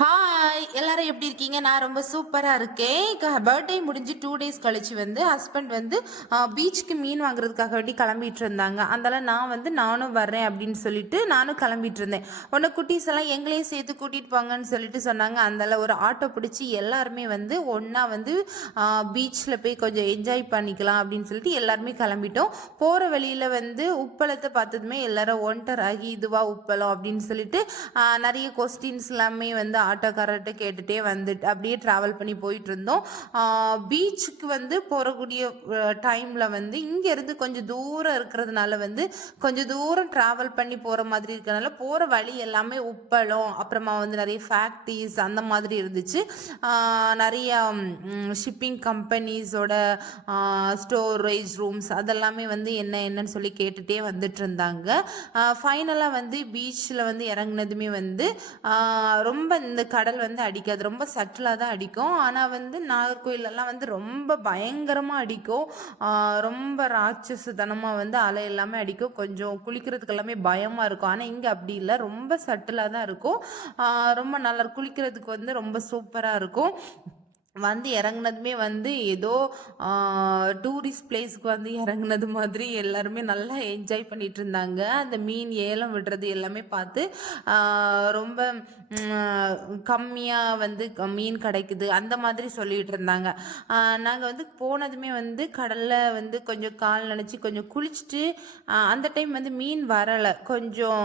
Hi எல்லாரும் எப்படி இருக்கீங்க? நான் ரொம்ப சூப்பராக இருக்கேன். பர்த்டே முடிஞ்சு டூ டேஸ் கழிச்சு வந்து ஹஸ்பண்ட் வந்து பீச்சுக்கு மீன் வாங்குறதுக்காக வேண்டி கிளம்பிட்டு இருந்தாங்க. அதனால் நான் வந்து நானும் வர்றேன் அப்படின்னு சொல்லிட்டு நானும் கிளம்பிட்டு இருந்தேன். உன்னை குட்டீஸ் எல்லாம் எங்களையும் சேர்த்து கூட்டிகிட்டு போங்கன்னு சொல்லிட்டு சொன்னாங்க. அதனால் ஒரு ஆட்டோ பிடிச்சி எல்லாருமே வந்து ஒன்றா வந்து பீச்சில் போய் கொஞ்சம் என்ஜாய் பண்ணிக்கலாம் அப்படின்னு சொல்லிட்டு எல்லாருமே கிளம்பிட்டோம். போகிற வழியில் வந்து உப்பளத்தை பார்த்ததுமே எல்லாரும் ஒன்டர் ஆகி இதுவா உப்பளம் அப்படின்னு சொல்லிட்டு நிறைய கொஸ்டின்ஸ் எல்லாமே வந்து ஆட்டோக்காரர்கிட்ட கேட்டுகிட்டே வந்துட்டு அப்படியே ட்ராவல் பண்ணி போயிட்டு இருந்தோம் பீச்சுக்கு வந்து போகக்கூடிய டைமில் வந்து இங்கேருந்து கொஞ்சம் தூரம் இருக்கிறதுனால வந்து கொஞ்சம் தூரம் ட்ராவல் பண்ணி போகிற மாதிரி இருக்கிறனால போகிற வழி எல்லாமே உப்பளம் அப்புறமா வந்து நிறைய ஃபேக்ட்ரிஸ் அந்த மாதிரி இருந்துச்சு. நிறைய ஷிப்பிங் கம்பெனிஸோட ஸ்டோரேஜ் ரூம்ஸ் அதெல்லாமே வந்து என்ன என்னன்னு சொல்லி கேட்டுகிட்டே வந்துட்டு இருந்தாங்க ஃபைனலாக வந்து பீச்சில் வந்து இறங்குனதுமே வந்து ரொம்ப இந்த கடல் வந்து அடிக்காது. ரொம்ப சட்டிலாக தான் அடிக்கும். ஆனால் வந்து நாகர்கோயிலெல்லாம் வந்து ரொம்ப பயங்கரமாக அடிக்கும். ரொம்ப ராட்சசத்தனமாக வந்து அலை எல்லாமே அடிக்கும். கொஞ்சம் குளிக்கிறதுக்கு எல்லாமே பயமாக இருக்கும். ஆனால் இங்கே அப்படி இல்லை. ரொம்ப சட்டிலாக தான் இருக்கும். ரொம்ப நல்லா குளிக்கிறதுக்கு வந்து ரொம்ப சூப்பராக இருக்கும். வந்து இறங்குனதுமே வந்து ஏதோ டூரிஸ்ட் பிளேஸ்க்கு வந்து இறங்குனது மாதிரி எல்லாருமே நல்லா என்ஜாய் பண்ணிட்டு இருந்தாங்க அந்த மீன் ஏலம் விடுறது எல்லாமே பார்த்து ரொம்ப கம்மியாக வந்து மீன் கிடைக்குது. அந்த மாதிரி சொல்லிட்டு இருந்தாங்க நாங்கள் வந்து போனதுமே வந்து கடலில் வந்து கொஞ்சம் கால் நினச்சி கொஞ்சம் குளிச்சுட்டு அந்த டைம் வந்து மீன் வரலை. கொஞ்சம்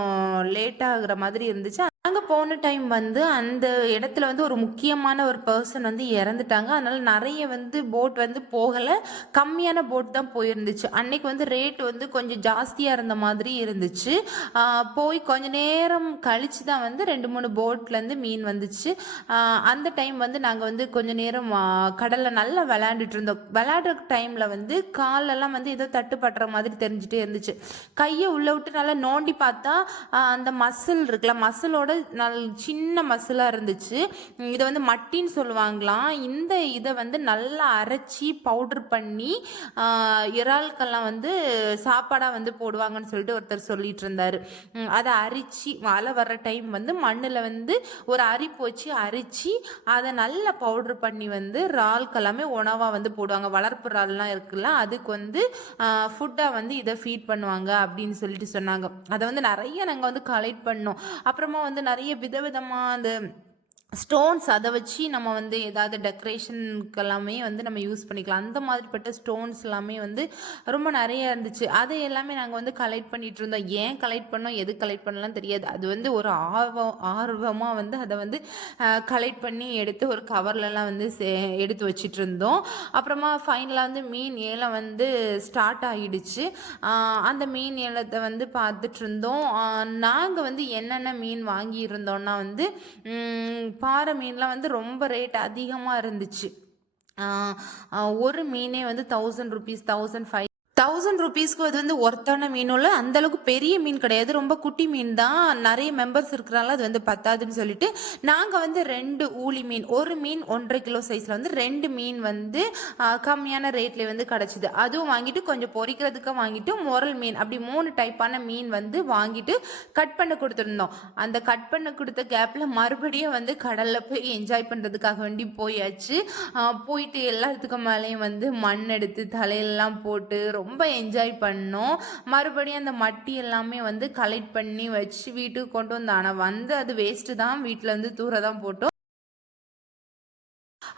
லேட்டாகிற மாதிரி இருந்துச்சு. நாங்கள் போன டைம் வந்து அந்த இடத்துல வந்து ஒரு முக்கியமான ஒரு பர்சன் வந்து இறந்துட்டாங்க. அதனால நிறைய வந்து போட் வந்து போகலை. கம்மியான போட் தான் போயிருந்துச்சு. அன்னைக்கு வந்து ரேட் வந்து கொஞ்சம் ஜாஸ்தியாக இருந்த மாதிரி இருந்துச்சு. போய் கொஞ்ச நேரம் கழிச்சு தான் வந்து ரெண்டு மூணு போட்லேருந்து மீன் வந்துச்சு. அந்த டைம் வந்து நாங்கள் வந்து கொஞ்ச நேரம் கடலில் நல்லா விளையாண்டுட்டு இருந்தோம். விளையாடுற டைமில் வந்து காலெல்லாம் வந்து ஏதோ தட்டுப்படுற மாதிரி தெரிஞ்சுட்டே இருந்துச்சு. கையை உள்ளே விட்டு நல்லா நோண்டி பார்த்தா அந்த மசில் இருக்குல்ல மசிலோட நல் சின்ன மசிலாக இருந்துச்சு. இதை வந்து மட்டின்னு சொல்லுவாங்களாம். இந்த இதை வந்து நல்லா அரைச்சி பவுடர் பண்ணி இறால்கெல்லாம் வந்து சாப்பாடாக வந்து போடுவாங்கன்னு சொல்லிட்டு ஒருத்தர் சொல்லிட்டு இருந்தார். அதை அரிச்சு மழை வர்ற டைம் வந்து மண்ணில் வந்து ஒரு அரிப்பு வச்சு அரிச்சு அதை நல்லா பவுடர் பண்ணி வந்து இறால்கெல்லாமே உணவாக வந்து போடுவாங்க. வளர்ப்பு இறால்லாம் இருக்குல்ல அதுக்கு வந்து ஃபுட்டாக வந்து இதை ஃபீட் பண்ணுவாங்க அப்படின்னு சொல்லிட்டு சொன்னாங்க. அதை வந்து நிறைய நாங்கள் வந்து கலெக்ட் பண்ணோம். அப்புறமா வந்து நிறைய விதவிதமாக அந்த ஸ்டோன்ஸ் அதை வச்சு நம்ம வந்து ஏதாவது டெக்கரேஷனுக்கு எல்லாமே வந்து நம்ம யூஸ் பண்ணிக்கலாம். அந்த மாதிரிப்பட்ட ஸ்டோன்ஸ் எல்லாமே வந்து ரொம்ப நிறைய இருந்துச்சு. அதை எல்லாமே நாங்கள் வந்து கலெக்ட் பண்ணிட்டு இருந்தோம். ஏன் கலெக்ட் பண்ணோம்? எது கலெக்ட் பண்ணலாம் தெரியாது. அது வந்து ஒரு ஆர்வம் ஆர்வமாக வந்து அதை வந்து கலெக்ட் பண்ணி எடுத்து ஒரு கவர்லலாம் வந்து சே எடுத்து வச்சிட்டு இருந்தோம். அப்புறமா ஃபைனலாக வந்து மீன் ஏலம் வந்து ஸ்டார்ட் ஆகிடுச்சு அந்த மீன் ஏலத்தை வந்து பார்த்துட்டு இருந்தோம். நாங்கள் வந்து என்னென்ன மீன் வாங்கியிருந்தோம்னா வந்து பாறை மீன்லாம் வந்து ரொம்ப ரேட் அதிகமாக இருந்துச்சு. ஒரு மீனே வந்து thousand rupees thousand five thousand ருபீஸ்க்கு அது வந்து ஒர்த்தான மீனும் அந்த அளவுக்கு பெரிய மீன் கிடையாது. ரொம்ப குட்டி மீன் தான். நிறைய மெம்பர்ஸ் இருக்கிறனால அது வந்து பத்தாதுன்னு சொல்லிட்டு நாங்கள் வந்து ரெண்டு ஊளி மீன் ஒரு மீன் ஒன்றரை கிலோ சைஸில் வந்து ரெண்டு மீன் வந்து கம்மியான ரேட்லேயே வந்து கிடச்சிது. அதுவும் வாங்கிட்டு கொஞ்சம் பொரிக்கிறதுக்கு வாங்கிட்டு முரல் மீன் அப்படி மூணு டைப்பான மீன் வந்து வாங்கிட்டு கட் பண்ண கொடுத்துருந்தோம். அந்த கட் பண்ண கொடுத்த கேப்பில் மறுபடியும் வந்து கடலில் போய் என்ஜாய் பண்ணுறதுக்காக வேண்டி போயாச்சு. போயிட்டு எல்லாத்துக்கும் மேலேயும் வந்து மண் எடுத்து தலையெல்லாம் போட்டு ரொம்ப ரொம்ப என்ஜாய் பண்ணோம். மறுபடியும் அந்த மட்டி எல்லாமே வந்து கலெக்ட் பண்ணி வச்சு வீட்டுக்கு கொண்டு வந்தோம். ஆனால் வந்து அது வேஸ்ட்டு தான். வீட்டில் வந்து தூர தான் போட்டோம்.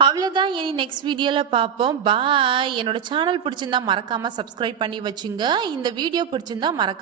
அவ்வளோதான் இனி நெக்ஸ்ட் வீடியோவில் பார்ப்போம். பாய் என்னோட சேனல் பிடிச்சிருந்தா மறக்காமல் சப்ஸ்கிரைப் பண்ணி வச்சுங்க. இந்த வீடியோ பிடிச்சிருந்தா மறக்காம